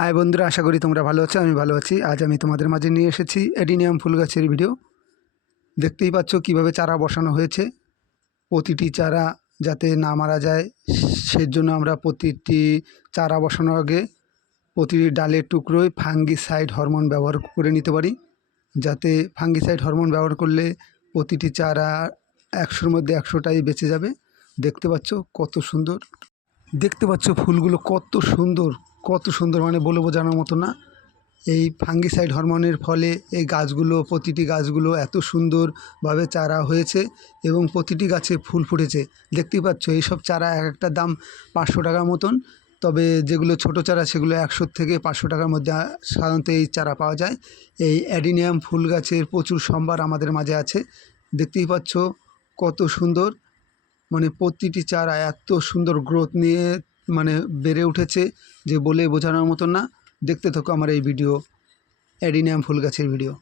High বন্ধুরা, আশা করি তোমরা ভালো আছো, আমি ভালো আছি। আজ আমি তোমাদের মাঝে নিয়ে এসেছি এডিনিয়াম ফুল গাছের ভিডিও। দেখতেই পাচ্ছ কীভাবে চারা বসানো হয়েছে। প্রতিটি চারা যাতে না মারা যায় সেজন্য আমরা প্রতিটি চারা বসানোর আগে প্রতিটি ডালের টুকরোয় ফাঙ্গিসাইড হরমোন ব্যবহার করে নিতে পারি। যাতে ফাঙ্গিসাইড হরমোন ব্যবহার করলে প্রতিটি চারা একশোর মধ্যে একশোটাই বেঁচে যাবে। দেখতে পাচ্ছ কত সুন্দর। দেখতে পাচ্ছ ফুলগুলো কত সুন্দর। কত সুন্দর মানে বলে বোঝানোর মতো না। এই ফাঙ্গিসাইড হরমোনের ফলে এই গাছগুলো, প্রতিটি গাছগুলো এত সুন্দরভাবে চারা হয়েছে এবং প্রতিটি গাছে ফুল ফুটেছে। দেখতেই পাচ্ছ, এইসব চারা এক একটা দাম পাঁচশো টাকার মতন। তবে যেগুলো ছোট চারা, সেগুলো একশো থেকে পাঁচশো টাকার মধ্যে সাধারণত এই চারা পাওয়া যায়। এই অ্যাডিনিয়াম ফুল গাছের প্রচুর সম্ভার আমাদের মাঝে আছে। দেখতেই পাচ্ছ কত সুন্দর মানে প্রতিটি চারা এত সুন্দর গ্রোথ নিয়ে মানে বেড়ে উঠেছে যে বলে বোঝানোর মতন না। দেখতে থাকো আমার এই ভিডিও, অ্যাডিনিয়াম ফুল গাছের ভিডিও।